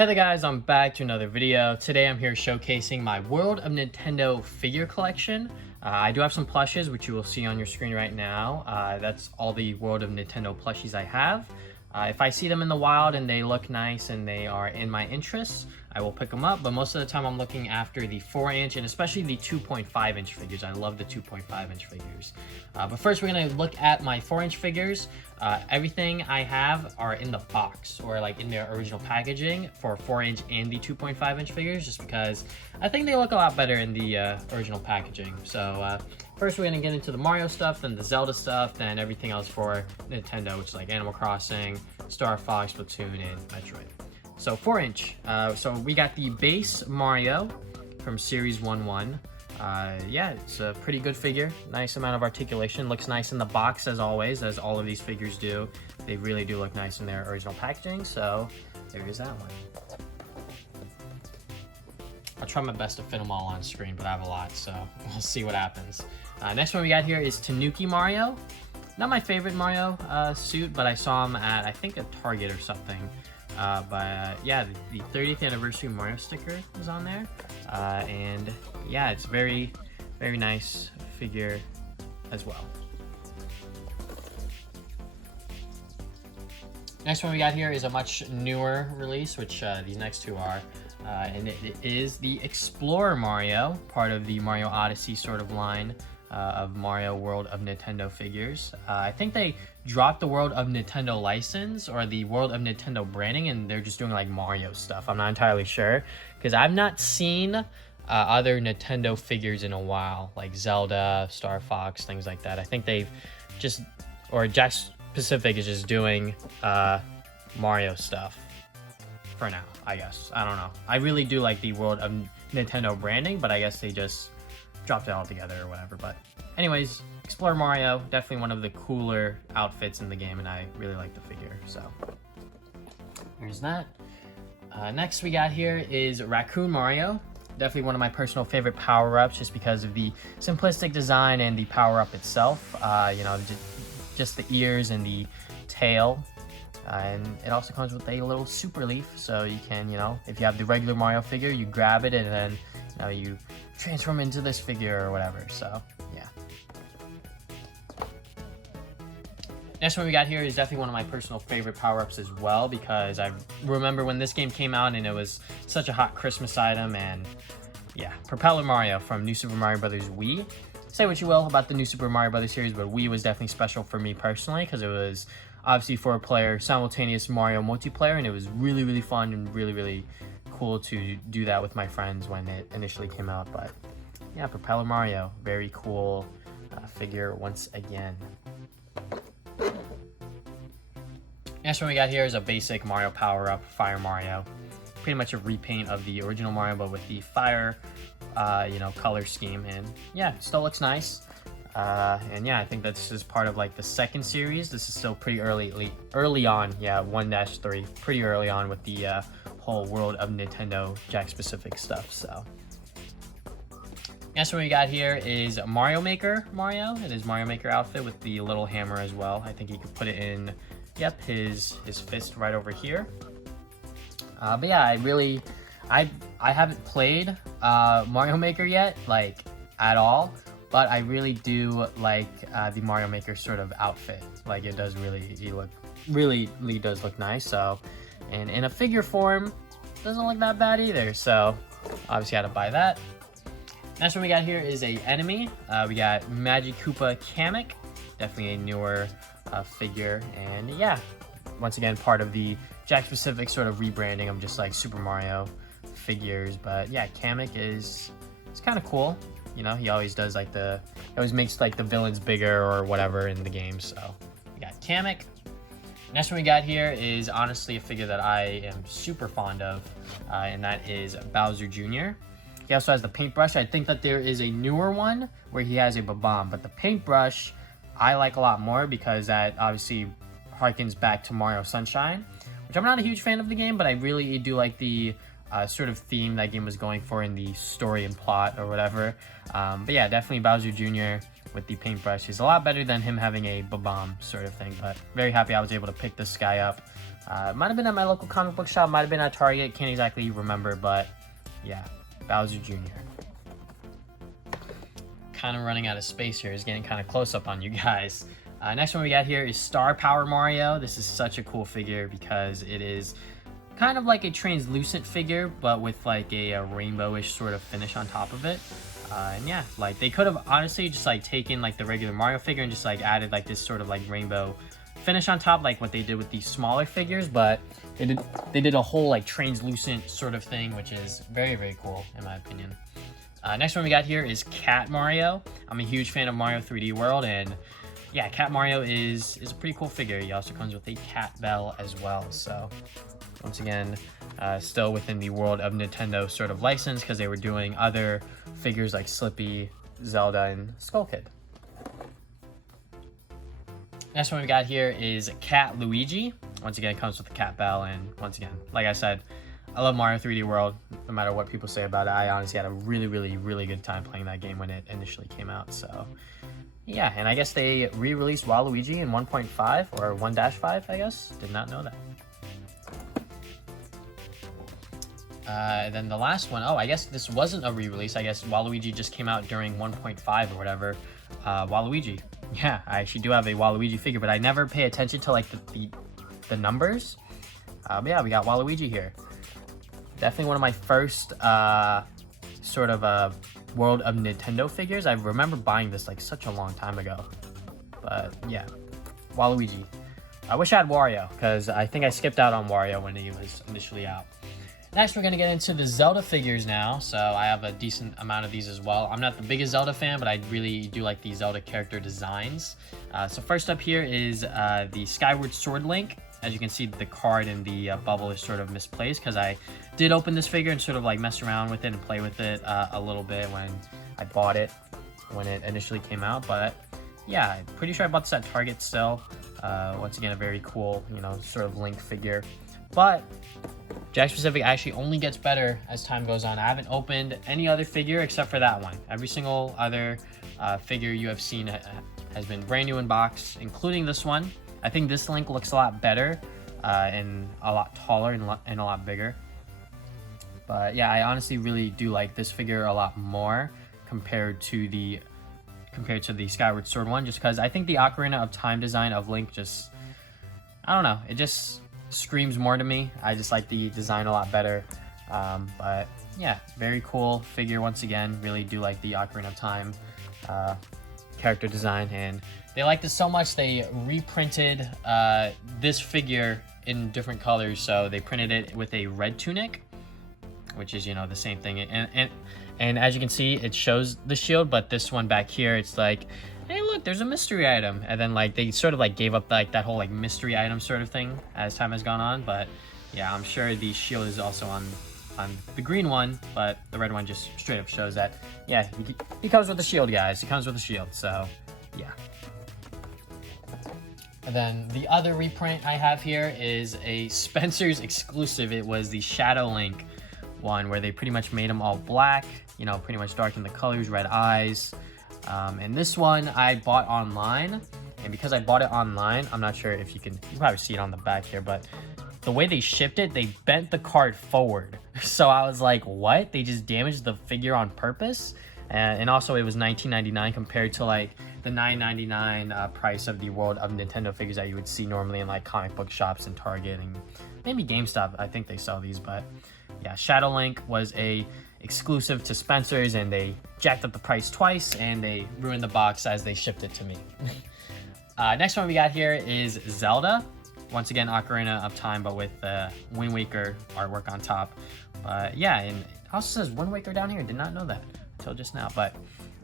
Hey there guys, I'm back to another video. Today I'm here showcasing my World of Nintendo figure collection. I do have some plushes, which you will see on your screen right now. That's all the World of Nintendo plushies I have. If I see them in the wild and they look nice and they are in my interests, I will pick them up, but most of the time I'm looking after the 4-inch and especially the 2.5-inch figures. I love the 2.5-inch figures. But first we're gonna look at my 4-inch figures. Everything I have are in the box or like in their original packaging for 4-inch and the 2.5-inch figures, just because I think they look a lot better in the original packaging. So first we're gonna get into the Mario stuff, then the Zelda stuff, then everything else for Nintendo, which is like Animal Crossing, Star Fox, Splatoon, and Metroid. So 4-inch, so we got the base Mario from Series 1-1. Yeah, it's a pretty good figure. Nice amount of articulation. Looks nice in the box as always, as all of these figures do. They really do look nice in their original packaging, so there is that one. I'll try my best to fit them all on screen, but I have a lot, so we'll see what happens. Next one we got here is Tanuki Mario. Not my favorite Mario suit, but I saw him at, I think, a Target or something. Yeah, the 30th anniversary Mario sticker was on there, and yeah, it's very nice figure as well. Next one we got here is a much newer release, which these next two are, and it is the Explorer Mario, part of the Mario Odyssey sort of line of Mario World of Nintendo figures. I think they dropped the World of Nintendo license or the World of Nintendo branding, and they're just doing like Mario stuff. I'm not entirely sure because I've not seen other Nintendo figures in a while, like Zelda, Star Fox, things like that. I think they've just, or Jakks Pacific is just doing Mario stuff for now, I guess. I don't know. I really do like the World of Nintendo branding, but I guess they just dropped it all together or whatever. But anyways, Explorer Mario, definitely one of the cooler outfits in the game, and I really like the figure, so there's that. Next we got here is Raccoon Mario. Definitely one of my personal favorite power-ups, just because of the simplistic design and the power-up itself. You know, just the ears and the tail. And it also comes with a little super leaf, so you can, you know, if you have the regular Mario figure, you grab it and then, you know, you transform into this figure or whatever. So yeah. Next one we got here is definitely one of my personal favorite power-ups as well, because I remember when this game came out and it was such a hot Christmas item. And yeah, Propeller Mario from New Super Mario Bros. Wii. Say what you will about the New Super Mario Bros. Series, but Wii was definitely special for me personally, because it was obviously 4-player simultaneous Mario multiplayer, and it was really fun and really cool to do that with my friends when it initially came out. But yeah, Propeller Mario, very cool figure once again. Next one we got here is a basic Mario power-up, Fire Mario. Pretty much a repaint of the original Mario, but with the fire, you know, color scheme. And yeah, it still looks nice. And yeah, I think that this is part of like the second series. This is still pretty early on. Yeah, 1-3, pretty early on with the whole World of Nintendo Jakks Pacific stuff. So next one we got here is Mario Maker Mario. It is Mario Maker outfit with the little hammer as well. I think you could put it in, yep, his fist right over here. But yeah, I haven't played Mario Maker yet, like at all. But I really do like the Mario Maker sort of outfit. Like it does really does look nice. So, and in a figure form, doesn't look that bad either. So, obviously had to buy that. Next one we got here is a enemy. We got Magikoopa Kamek, definitely a newer figure, and yeah, once again part of the Jakks Pacific sort of rebranding of just like Super Mario figures. But yeah, Kamek it's kind of cool. You know, he always does like he always makes like the villains bigger or whatever in the game. So we got Kamek. Next one we got here is honestly a figure that I am super fond of, and that is Bowser Jr. He also has the paintbrush. I think that there is a newer one where he has a Bob-omb, but the paintbrush I like a lot more because that obviously harkens back to Mario Sunshine, which I'm not a huge fan of the game, but I really do like the sort of theme that game was going for in the story and plot or whatever. But yeah, definitely Bowser Jr. with the paintbrush is a lot better than him having a bomb sort of thing. But very happy I was able to pick this guy up. Might have been at my local comic book shop, might have been at Target, can't exactly remember, but yeah, Bowser Jr. Kind of running out of space here, is getting kind of close up on you guys. Next one we got here is Star Power Mario. This is such a cool figure because it is kind of like a translucent figure, but with like a rainbowish sort of finish on top of it. And yeah, like they could have honestly just like taken like the regular Mario figure and just like added like this sort of like rainbow finish on top, like what they did with these smaller figures, but they did a whole like translucent sort of thing, which is very, very cool in my opinion. Next one we got here is Cat Mario. I'm a huge fan of Mario 3D World, and yeah, Cat Mario is a pretty cool figure. He also comes with a cat bell as well. So once again, still within the world of Nintendo sort of license, because they were doing other figures like Slippy, Zelda, and Skull Kid. Next one we got here is Cat Luigi. Once again, it comes with the cat bell, and once again, like I said, I love Mario 3D World, no matter what people say about it. I honestly had a really, really, really good time playing that game when it initially came out, so yeah. And I guess they re-released Waluigi in 1.5 or 1-5, I guess. Did not know that. Then the last one, oh, I guess this wasn't a re-release. I guess Waluigi just came out during 1.5 or whatever. Waluigi. Yeah, I actually do have a Waluigi figure, but I never pay attention to like the numbers. But yeah, we got Waluigi here. Definitely one of my first sort of world of Nintendo figures. I remember buying this like such a long time ago. But yeah, Waluigi. I wish I had Wario, because I think I skipped out on Wario when he was initially out. Next, we're going to get into the Zelda figures now. So I have a decent amount of these as well. I'm not the biggest Zelda fan, but I really do like the Zelda character designs. So first up here is the Skyward Sword Link. As you can see, the card in the bubble is sort of misplaced, because I did open this figure and sort of like mess around with it and play with it a little bit when I bought it, when it initially came out. But yeah, I'm pretty sure I bought this at Target still. Once again, a very cool, you know, sort of Link figure. But Jakks Pacific actually only gets better as time goes on. I haven't opened any other figure except for that one. Every single other figure you have seen has been brand new in box, including this one. I think this Link looks a lot better and a lot taller and a lot bigger. But yeah, I honestly really do like this figure a lot more compared to the Skyward Sword one, just because I think the Ocarina of Time design of Link just, I don't know, it just screams more to me. I just like the design a lot better. But yeah, very cool figure once again. Really do like the Ocarina of Time character design, and they liked it so much they reprinted this figure in different colors. So they printed it with a red tunic, which is, you know, the same thing, and as you can see, it shows the shield, but this one back here, it's like, hey look, there's a mystery item. And then like they sort of like gave up like that whole like mystery item sort of thing as time has gone on. But yeah, I'm sure the shield is also on the green one, but the red one just straight up shows that, yeah, he comes with the shield, guys. He comes with the shield, so yeah. And then the other reprint I have here is a Spencer's exclusive. It was the Shadow Link one, where they pretty much made him all black, you know, pretty much darkened the colors, red eyes. And this one I bought online, and because I bought it online, I'm not sure if you probably see it on the back here, but the way they shipped it, they bent the card forward. So I was like, what? They just damaged the figure on purpose? And also it was $19.99 compared to like the $9.99 price of the World of Nintendo figures that you would see normally in like comic book shops and Target and maybe GameStop. I think they sell these, but yeah, Shadow Link was a exclusive to Spencer's, and they jacked up the price twice, and they ruined the box as they shipped it to me. Next one we got here is Zelda. Once again, Ocarina of Time, but with Wind Waker artwork on top. But yeah, and it also says Wind Waker down here. Did not know that until just now. But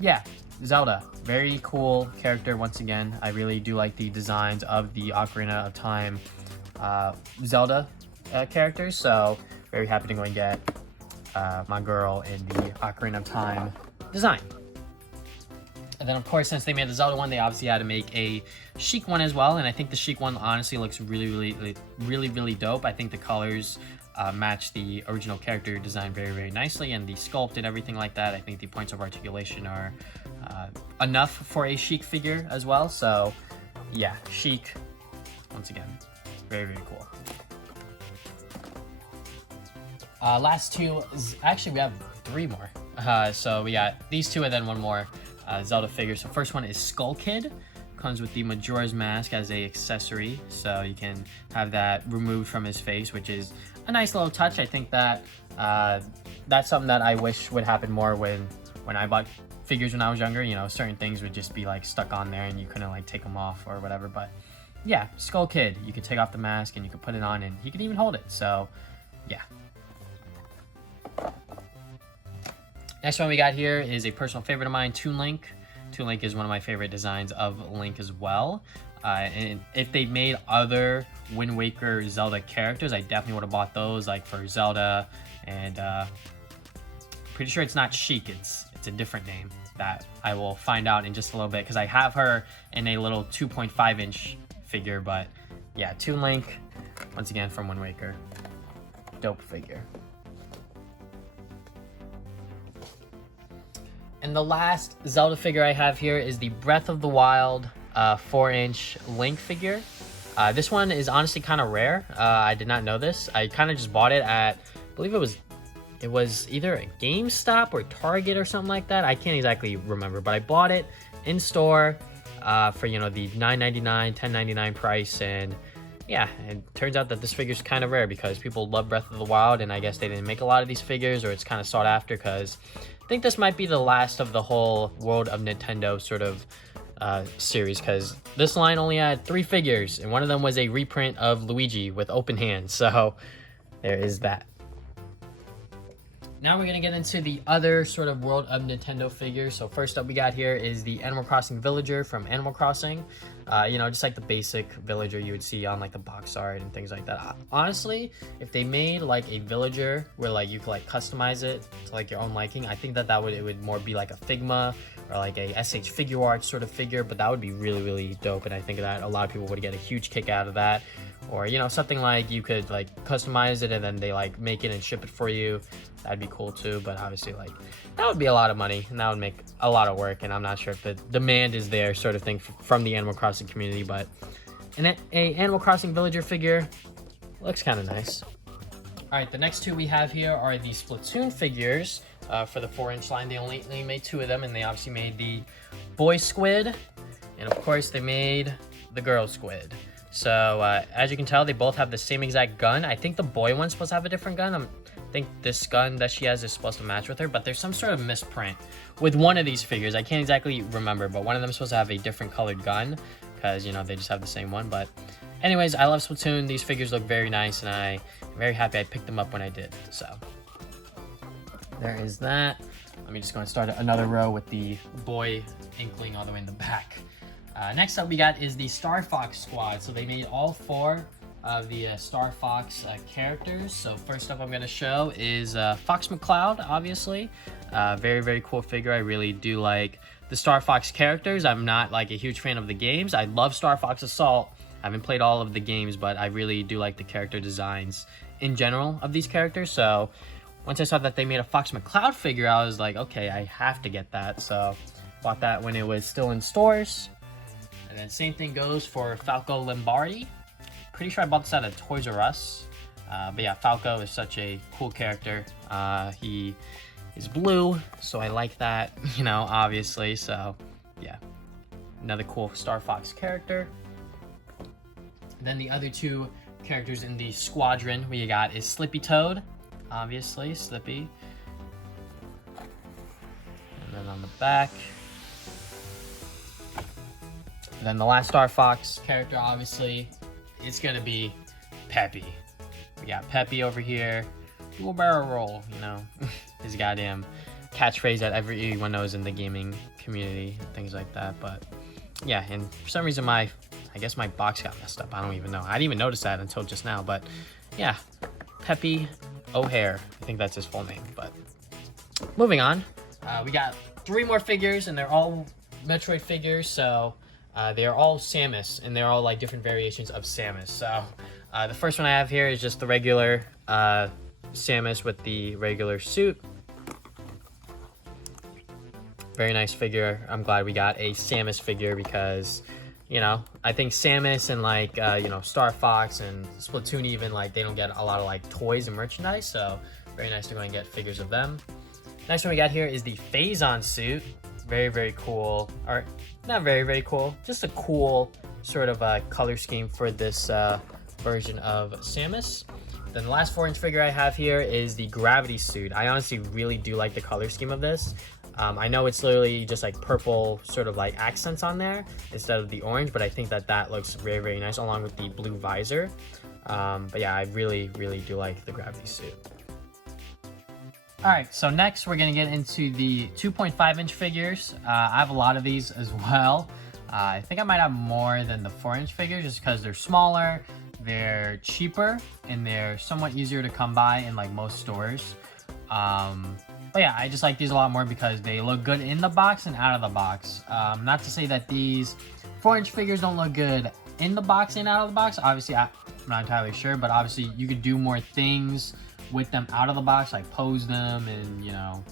yeah, Zelda, very cool character once again. I really do like the designs of the Ocarina of Time Zelda characters. So very happy to go and get my girl in the Ocarina of Time design. And then, of course, since they made the Zelda one, they obviously had to make a Sheik one as well. And I think the Sheik one honestly looks really, really, really, really dope. I think the colors match the original character design very, very nicely, and the sculpt and everything like that. I think the points of articulation are enough for a Sheik figure as well. So yeah, Sheik, once again, very, very cool. Last two, actually we have 3 more. So we got these 2 and then 1 more Zelda figure. So first one is Skull Kid. Comes with the Majora's Mask as a accessory, so you can have that removed from his face, which is a nice little touch. I think that that's something that I wish would happen more when I bought figures when I was younger. You know, certain things would just be like stuck on there and you couldn't like take them off or whatever. But yeah, Skull Kid, you could take off the mask and you could put it on and he could even hold it. So yeah. Next one we got here is a personal favorite of mine, Toon Link. Toon Link is one of my favorite designs of Link as well. And if they made other Wind Waker Zelda characters, I definitely would have bought those, like for Zelda, and pretty sure it's not Sheik, it's a different name that I will find out in just a little bit, because I have her in a little 2.5-inch figure. But yeah, Toon Link, once again from Wind Waker, dope figure. And the last Zelda figure I have here is the Breath of the Wild 4-inch Link figure. This one is honestly kind of rare. I did not know this. I kind of just bought it at, I believe it was either a GameStop or Target or something like that. I can't exactly remember, but I bought it in store for, you know, the $9.99, $10.99 price. And yeah, it turns out that this figure is kind of rare because people love Breath of the Wild, and I guess they didn't make a lot of these figures, or it's kind of sought after, because I think this might be the last of the whole World of Nintendo sort of series, because this line only had 3 figures, and one of them was a reprint of Luigi with open hands. So there is that. Now we're going to get into the other sort of World of Nintendo figures. So first up we got here is the Animal Crossing villager from Animal Crossing. You know, just like the basic villager you would see on like the box art and things like that. Honestly, if they made like a villager where like you could like customize it to like your own liking, I think that it would more be like a Figma or like a SH Figure Arts sort of figure, but that would be really, really dope. And I think that a lot of people would get a huge kick out of that. Or, you know, something like you could like customize it and then they like make it and ship it for you. That'd be cool too. But obviously, like, that would be a lot of money and that would make a lot of work. And I'm not sure if the demand is there, sort of thing, from the Animal Crossing community. But a Animal Crossing villager figure looks kind of nice. All right, the next 2 we have here are the Splatoon figures for the 4-inch line. They only made 2 of them, and they obviously made the boy squid, and of course they made the girl squid. So as you can tell, they both have the same exact gun. I think the boy one's supposed to have a different gun. I think this gun that she has is supposed to match with her, but there's some sort of misprint with one of these figures. I can't exactly remember, but one of them is supposed to have a different colored gun, because, you know, they just have the same one. But anyways, I love Splatoon. These figures look very nice, and I'm very happy I picked them up when I did. So there is that. Let me just go and start another row with the boy Inkling all the way in the back. Next up we got is the Star Fox squad. So they made all 4 of the Star Fox characters. So first up I'm going to show is Fox McCloud, obviously. Very, very cool figure. I really do like the Star Fox characters. I'm not like a huge fan of the games. I love Star Fox Assault. I haven't played all of the games, but I really do like the character designs in general of these characters. So once I saw that they made a Fox McCloud figure, I was like, okay, I have to get that. So bought that when it was still in stores. And then same thing goes for Falco Lombardi. Pretty sure I bought this at a Toys R Us. But yeah, Falco is such a cool character. He is blue, so I like that, you know, obviously. So yeah, another cool Star Fox character. Then the other 2 characters in the squadron we got is Slippy Toad, obviously, Slippy. And then on the back, and then the last Star Fox character, obviously, it's gonna be Peppy. We got Peppy over here. Do a barrel roll, you know, his goddamn catchphrase that everyone knows in the gaming community and things like that. But yeah, and for some reason I guess my box got messed up. I don't even know. I didn't even notice that until just now. But yeah, Peppy O'Hare. I think that's his full name. But moving on, we got 3 more figures, and they're all Metroid figures. So they are all Samus, and they're all like different variations of Samus. So the first one I have here is just the regular Samus with the regular suit. Very nice figure. I'm glad we got a Samus figure because, you know, I think Samus and like, you know, Star Fox and Splatoon even, like, they don't get a lot of like toys and merchandise. So very nice to go and get figures of them. Next one we got here is the Phazon suit. Very, very cool. Or not very, very cool. Just a cool sort of color scheme for this version of Samus. Then the last 4-inch figure I have here is the Gravity suit. I honestly really do like the color scheme of this. I know it's literally just like purple sort of like accents on there instead of the orange, but I think that that looks very, very nice along with the blue visor. But yeah, I really, really do like the Gravity suit. All right, so next we're gonna get into the 2.5-inch figures. I have a lot of these as well. I think I might have more than the 4-inch figures just because they're smaller, they're cheaper, and they're somewhat easier to come by in like most stores. But yeah, I just like these a lot more because they look good in the box and out of the box. Not to say that these 4-inch figures don't look good in the box and out of the box. Obviously, I'm not entirely sure, but obviously you could do more things with them out of the box, like pose them and, you know,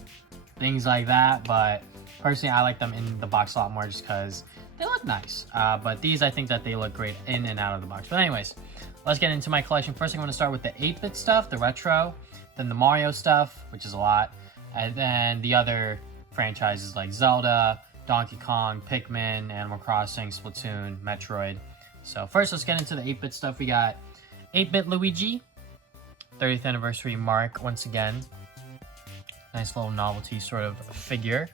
things like that. But personally, I like them in the box a lot more just because they look nice. But these, I think that they look great in and out of the box. But anyways, let's get into my collection. First, I'm going to start with the 8-bit stuff, the retro, then the Mario stuff, which is a lot, and then the other franchises like Zelda, Donkey Kong, Pikmin, Animal Crossing, Splatoon, Metroid. So first, let's get into the 8-bit stuff. We got 8-bit Luigi, 30th anniversary mark once again. Nice little novelty sort of figure.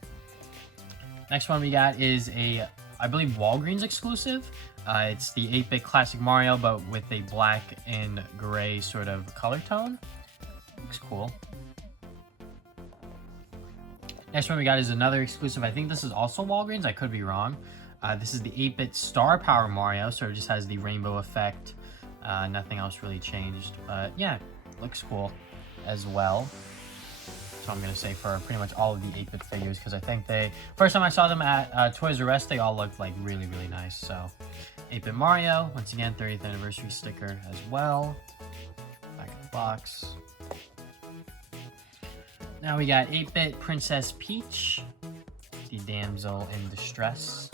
Next one we got is a, I believe, Walgreens exclusive. It's the 8-bit classic Mario, but with a black and gray sort of color tone. Looks cool. Next one we got is another exclusive. I think this is also Walgreens. I could be wrong. This is the 8-bit Star Power Mario, so it just has the rainbow effect. Nothing else really changed. But yeah, looks cool as well. So I'm going to say for pretty much all of the 8-bit figures, because I think they, first time I saw them at Toys R Us, they all looked like really, really nice. So 8-bit Mario, once again, 30th anniversary sticker as well. Back in the box. Now we got 8-bit Princess Peach, the damsel in distress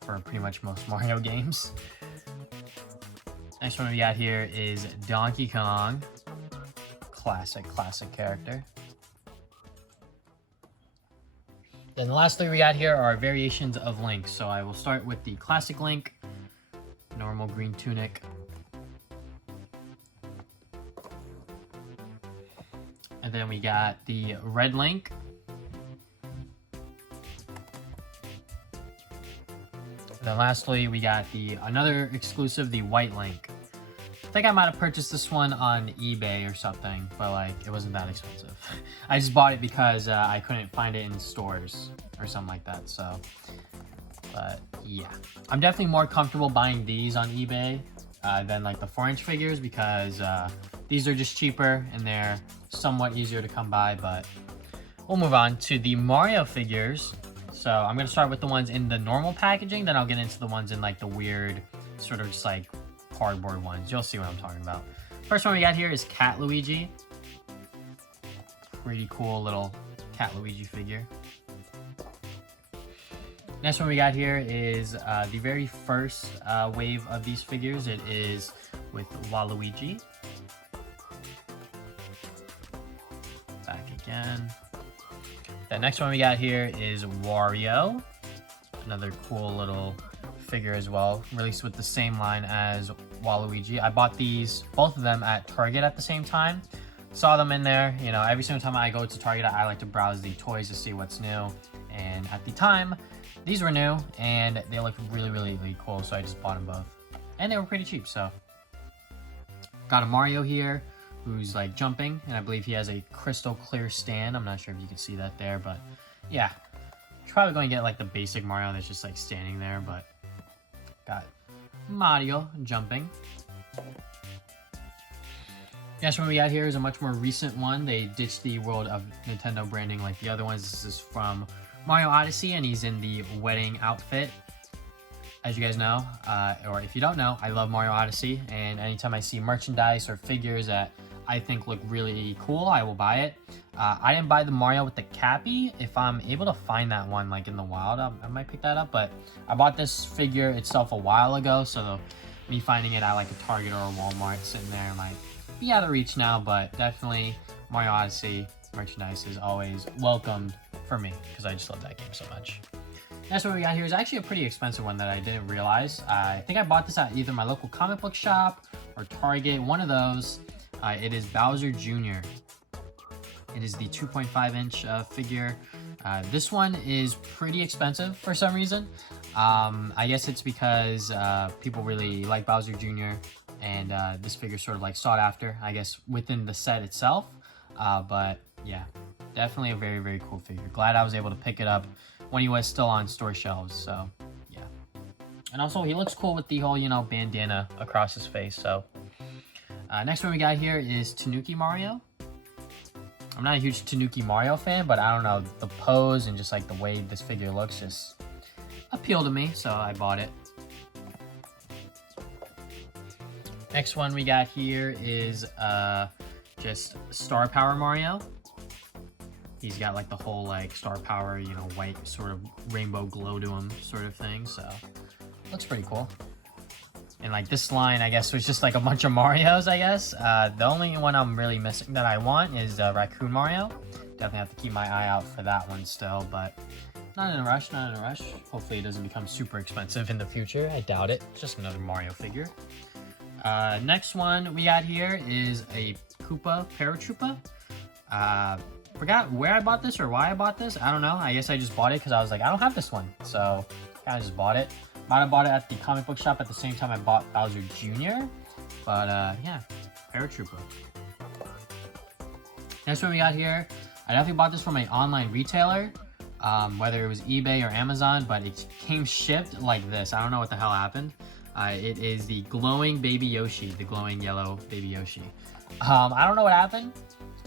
for pretty much most Mario games. Next one we got here is Donkey Kong. Classic character. Then the last three we got here are variations of Link. So I will start with the classic Link, normal green tunic. And then we got the red Link. And then lastly, we got the another exclusive, the white Link. I think I might have purchased this one on eBay or something, but like it wasn't that expensive. I just bought it because I couldn't find it in stores or something like that. So, but yeah, I'm definitely more comfortable buying these on eBay than like the 4-inch figures because these are just cheaper and they're somewhat easier to come by. But we'll move on to the Mario figures. So I'm gonna start with the ones in the normal packaging, then I'll get into the ones in like the weird sort of just like cardboard ones. You'll see what I'm talking about. First one we got here is Cat Luigi. Pretty cool little Cat Luigi figure. Next one we got here is the very first wave of these figures. It is with Waluigi. Back again. The next one we got here is Wario. Another cool little figure as well, released with the same line as Waluigi. I bought these, both of them, at Target at the same time. Saw them in there. You know, every single time I go to Target, I like to browse the toys to see what's new. And at the time, these were new, and they looked really, really, really cool, so I just bought them both. And they were pretty cheap, so. Got a Mario here, who's like jumping, and I believe he has a crystal clear stand. I'm not sure if you can see that there, but yeah. Probably going to get like the basic Mario that's just like standing there, but got Mario jumping. Next one we got here is a much more recent one. They ditched the World of Nintendo branding like the other ones. This is from Mario Odyssey, and he's in the wedding outfit. As you guys know, or if you don't know, I love Mario Odyssey, and anytime I see merchandise or figures that I think look really cool, I will buy it. I didn't buy the Mario with the Cappy. If I'm able to find that one like in the wild, I might pick that up. But I bought this figure itself a while ago, so me finding it at like a Target or a Walmart sitting there might be out of reach now. But definitely Mario Odyssey merchandise is always welcomed for me because I just love that game so much. Next one we got here is actually a pretty expensive one that I didn't realize. I think I bought this at either my local comic book shop or Target, one of those. It is Bowser Jr. It is the 2.5-inch figure. This one is pretty expensive for some reason. I guess it's because people really like Bowser Jr. and this figure sort of like sought after, I guess, within the set itself. But yeah, definitely a very, very cool figure. Glad I was able to pick it up when he was still on store shelves, so yeah. And also, he looks cool with the whole, you know, bandana across his face, so. Next one we got here is Tanuki Mario. I'm not a huge Tanuki Mario fan, but I don't know, the pose and just like the way this figure looks just appealed to me, so I bought it. Next one we got here is just Star Power Mario. He's got like the whole like Star Power, you know, white sort of rainbow glow to him sort of thing, so looks pretty cool. And like this line, I guess, was just like a bunch of Marios, I guess. The only one I'm really missing that I want is Raccoon Mario. Definitely have to keep my eye out for that one still, but not in a rush, not in a rush. Hopefully it doesn't become super expensive in the future. I doubt it. Just another Mario figure. Next one we got here is a Koopa Paratroopa. Forgot where I bought this or why I bought this. I don't know. I guess I just bought it because I was like, I don't have this one. So kind of just bought it. Might have bought it at the comic book shop at the same time I bought Bowser Jr. But yeah, Paratrooper. Next one we got here, I definitely bought this from an online retailer, whether it was eBay or Amazon, but it came shipped like this. I don't know what the hell happened. It is the glowing Baby Yoshi, the glowing yellow Baby Yoshi. I don't know what happened.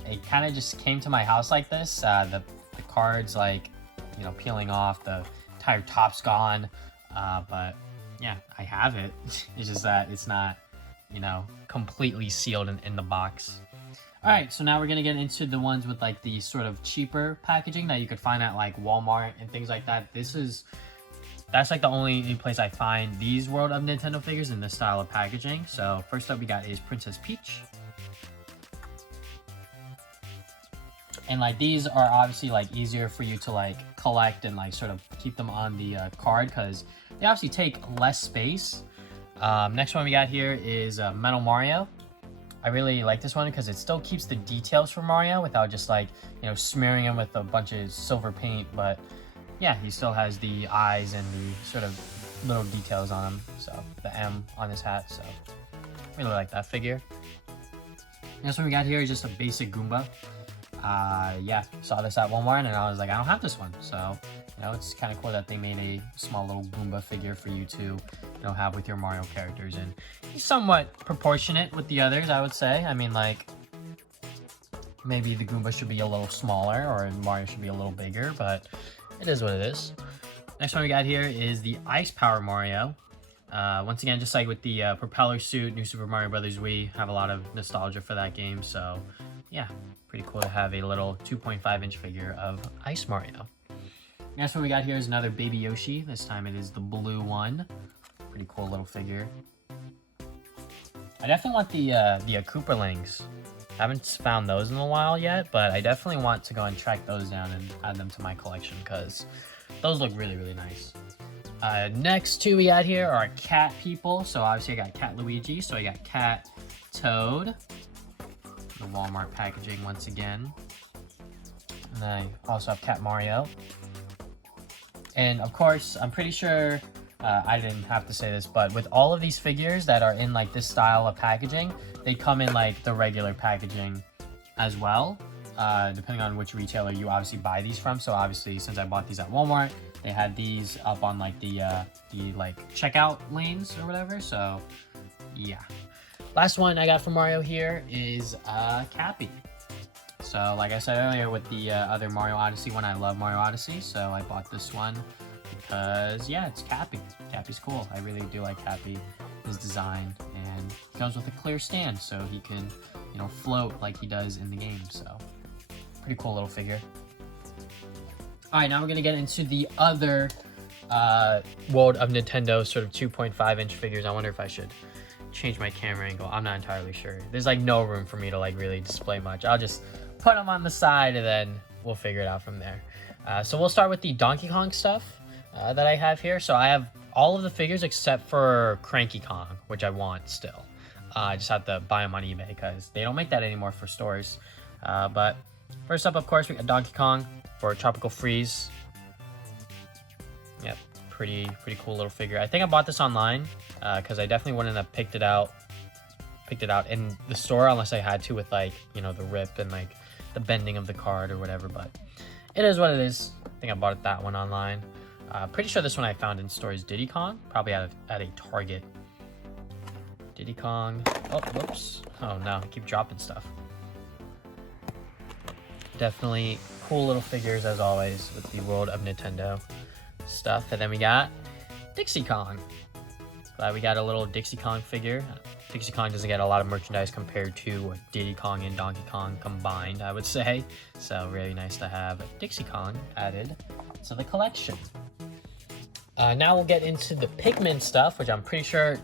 It kind of just came to my house like this. The cards, like, you know, peeling off, the entire top's gone. But yeah, I have it. It's just that it's not, you know, completely sealed in the box. All right, so now we're gonna get into the ones with like the sort of cheaper packaging that you could find at like Walmart and things like that. That's like the only place I find these World of Nintendo figures in this style of packaging. So first up we got is Princess Peach. And like these are obviously like easier for you to like collect and like sort of keep them on the card because they obviously take less space. Next one we got here is Metal Mario. I really like this one because it still keeps the details from Mario without just like, you know, smearing him with a bunch of silver paint. But yeah, he still has the eyes and the sort of little details on him. So the M on his hat. So really like that figure. Next one we got here is just a basic Goomba. Yeah, saw this at Walmart and I was like, I don't have this one. So, you know, it's kind of cool that they made a small little Goomba figure for you to, you know, have with your Mario characters. And he's somewhat proportionate with the others, I would say. I mean, like, maybe the Goomba should be a little smaller or Mario should be a little bigger, but it is what it is. Next one we got here is the Ice Power Mario. Once again, just like with the propeller suit, New Super Mario Bros. Wii, have a lot of nostalgia for that game. So, yeah, pretty cool to have a little 2.5-inch figure of Ice Mario. Next one we got here is another Baby Yoshi. This time it is the blue one. Pretty cool little figure. I definitely want the Koopalings. Haven't found those in a while yet, but I definitely want to go and track those down and add them to my collection because those look really, really nice. Next two we got here are cat people. So obviously I got Cat Luigi. So I got Cat Toad. The Walmart packaging once again. And then I also have Cat Mario. And of course, I'm pretty sure I didn't have to say this, but with all of these figures that are in like this style of packaging, they come in like the regular packaging as well, depending on which retailer you obviously buy these from. So obviously, since I bought these at Walmart, they had these up on like the like checkout lanes or whatever. So yeah. Last one I got from Mario here is Cappy. So like I said earlier with the other Mario Odyssey one, I love Mario Odyssey, so I bought this one because yeah, it's Cappy. Cappy's cool. I really do like Cappy, his design, and he comes with a clear stand so he can, you you know, float like he does in the game. So pretty cool little figure. All right, now we're gonna get into the other World of Nintendo sort of 2.5-inch figures. I wonder if I should change my camera angle. I'm not entirely sure. There's like no room for me to like really display much. I'll just put them on the side and then we'll figure it out from there. So we'll start with the Donkey Kong stuff that I have here. So I have all of the figures except for Cranky Kong, which I want still. I just have to buy them on eBay because they don't make that anymore for stores. But first up, of course, we got Donkey Kong for Tropical Freeze. Yep, pretty cool little figure. I think I bought this online because I definitely wouldn't have picked it out in the store unless I had to with like, you know, the rip and like the bending of the card or whatever. But it is what it is. I think I bought that one online. Pretty sure this one I found in stores. Diddy Kong, probably at a Target. Diddy Kong. Oh, whoops. Oh no, I keep dropping stuff. Definitely cool little figures as always with the World of Nintendo stuff. And then we got Dixie Kong. Glad we got a little Dixie Kong figure. Dixie Kong doesn't get a lot of merchandise compared to Diddy Kong and Donkey Kong combined, I would say. So really nice to have Dixie Kong added to the collection. Now we'll get into the Pikmin stuff, which I'm pretty sure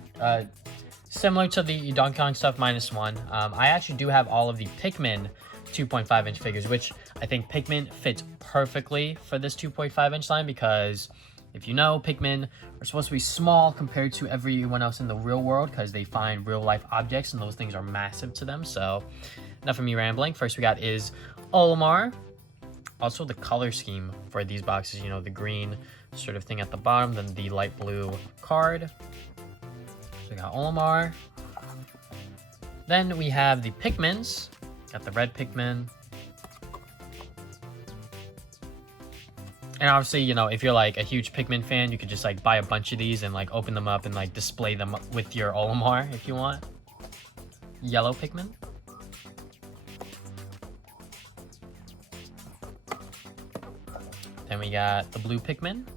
similar to the Donkey Kong stuff -1. I actually do have all of the Pikmin 2.5-inch figures, which I think Pikmin fits perfectly for this 2.5-inch line because if you know, Pikmin are supposed to be small compared to everyone else in the real world because they find real-life objects and those things are massive to them. So enough of me rambling. First we got is Olimar. Also the color scheme for these boxes, you know, the green sort of thing at the bottom, then the light blue card. So we got Olimar. Then we have the Pikmins. Got the red Pikmin. And obviously, you know, if you're like a huge Pikmin fan, you could just like buy a bunch of these and like open them up and like display them with your Olimar if you want. Yellow Pikmin. Then we got the blue Pikmin,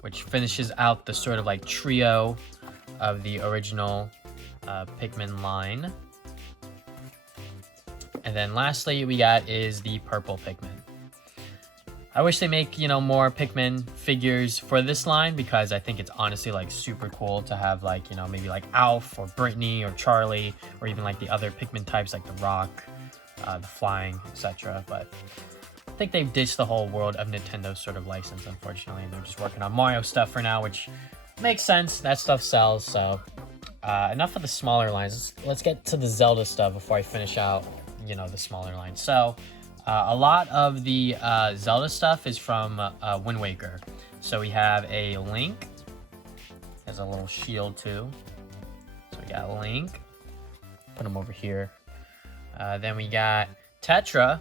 which finishes out the sort of like trio of the original Pikmin line. And then lastly, we got is the purple Pikmin. I wish they make, you know, more Pikmin figures for this line because I think it's honestly like super cool to have like, you know, maybe like Alf or Brittany or Charlie or even like the other Pikmin types like the Rock, the Flying, etc. But I think they've ditched the whole World of Nintendo sort of license, unfortunately. They're just working on Mario stuff for now, which makes sense. That stuff sells, so enough of the smaller lines. Let's get to the Zelda stuff before I finish out, you know, the smaller lines. So a lot of the Zelda stuff is from Wind Waker. So we have a Link. Has a little shield too. So we got Link. Put him over here. Then we got Tetra,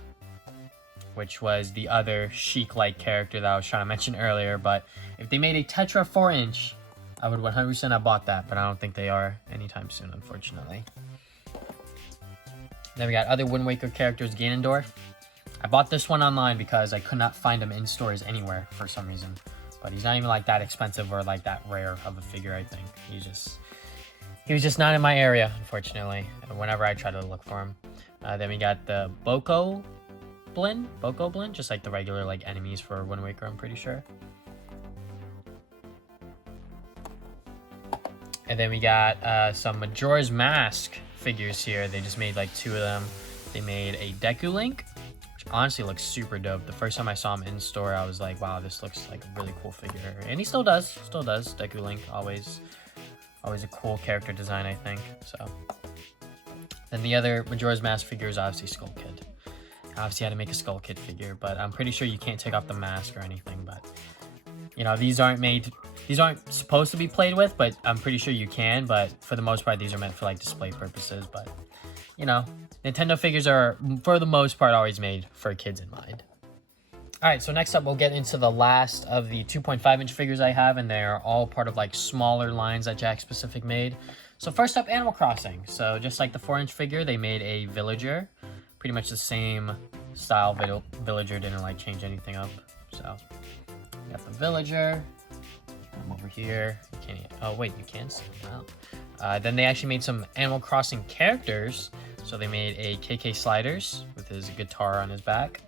which was the other Sheik-like character that I was trying to mention earlier. But if they made a Tetra 4-inch, I would 100% have bought that. But I don't think they are anytime soon, unfortunately. Then we got other Wind Waker characters, Ganondorf. I bought this one online because I could not find him in stores anywhere for some reason. But he's not even like that expensive or like that rare of a figure, I think. He was just not in my area, unfortunately, whenever I tried to look for him. Then we got the Boko Blin, just like the regular like enemies for Wind Waker, I'm pretty sure. And then we got some Majora's Mask figures here. They just made like 2 of them. They made a Deku Link, which honestly looks super dope. The first time I saw him in store, I was like, wow, this looks like a really cool figure. And he still does. Deku Link, always a cool character design, I think. So then the other Majora's Mask figure is obviously Skull Kid. I obviously had to make a Skull Kid figure, but I'm pretty sure you can't take off the mask or anything. But you know, these aren't supposed to be played with, but I'm pretty sure you can. But for the most part, these are meant for like display purposes. But you know, Nintendo figures are, for the most part, always made for kids in mind. All right, so next up, we'll get into the last of the 2.5-inch figures I have, and they're all part of like smaller lines that Jakks Pacific made. So first up, Animal Crossing. So just like the 4-inch figure, they made a villager. Pretty much the same style villager, didn't like change anything up. So we got the villager. I'm over here. You can't, oh wait, you can see them now. Then they actually made some Animal Crossing characters. So they made a KK Sliders with his guitar on his back.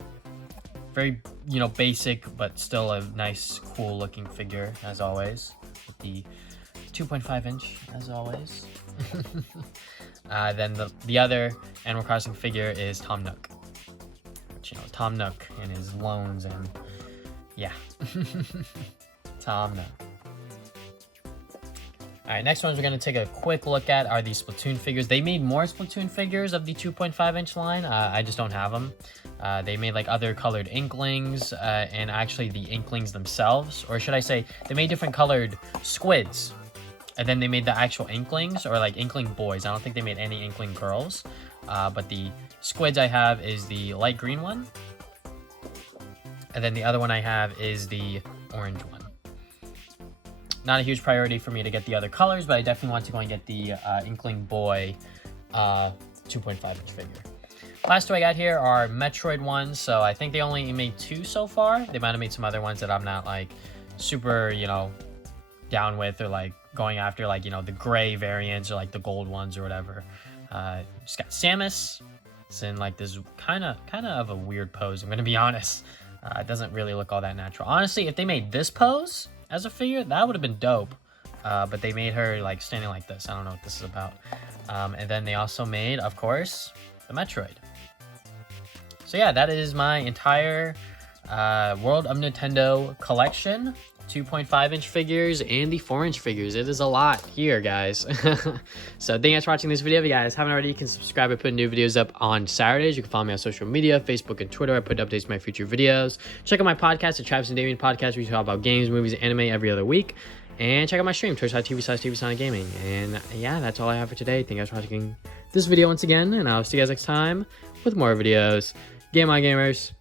Very, you know, basic, but still a nice, cool looking figure as always. With the 2.5 inch as always. Then the other Animal Crossing figure is Tom Nook. Which, you know, Tom Nook and his loans and yeah. Tom Nook. Alright, next ones we're going to take a quick look at are these Splatoon figures. They made more Splatoon figures of the 2.5 inch line. I just don't have them. They made like other colored Inklings and actually the Inklings themselves. Or should I say, they made different colored squids. And then they made the actual Inklings or like Inkling boys. I don't think they made any Inkling girls. But the squids I have is the light green one. And then the other one I have is the orange one. Not a huge priority for me to get the other colors, but I definitely want to go and get the Inkling Boy 2.5 inch figure. Last two I got here are Metroid ones, so I think they only made 2 so far. They might have made some other ones that I'm not like super, you know, down with or like going after, like, you know, the gray variants or like the gold ones or whatever. Just got Samus. It's in like this kind of a weird pose, I'm gonna be honest. It doesn't really look all that natural. Honestly, if they made this pose as a figure, that would have been dope. But they made her like standing like this. I don't know what this is about. And then they also made, of course, the Metroid. So yeah, that is my entire World of Nintendo collection. 2.5 inch figures and the 4 inch figures. It is a lot here, guys. So thank you guys for watching this video. If you guys haven't already, you can subscribe. I put new videos up on Saturdays. You can follow me on social media, Facebook and Twitter. I put updates to my future videos. Check out my podcast, the Jakks Pacific podcast, where we talk about games, movies, and anime every other week. And check out my stream, twitch.tv/tvsonicgaming. And yeah, that's all I have for today. Thank you guys for watching this video once again, and I'll see you guys next time with more videos. Game on, gamers.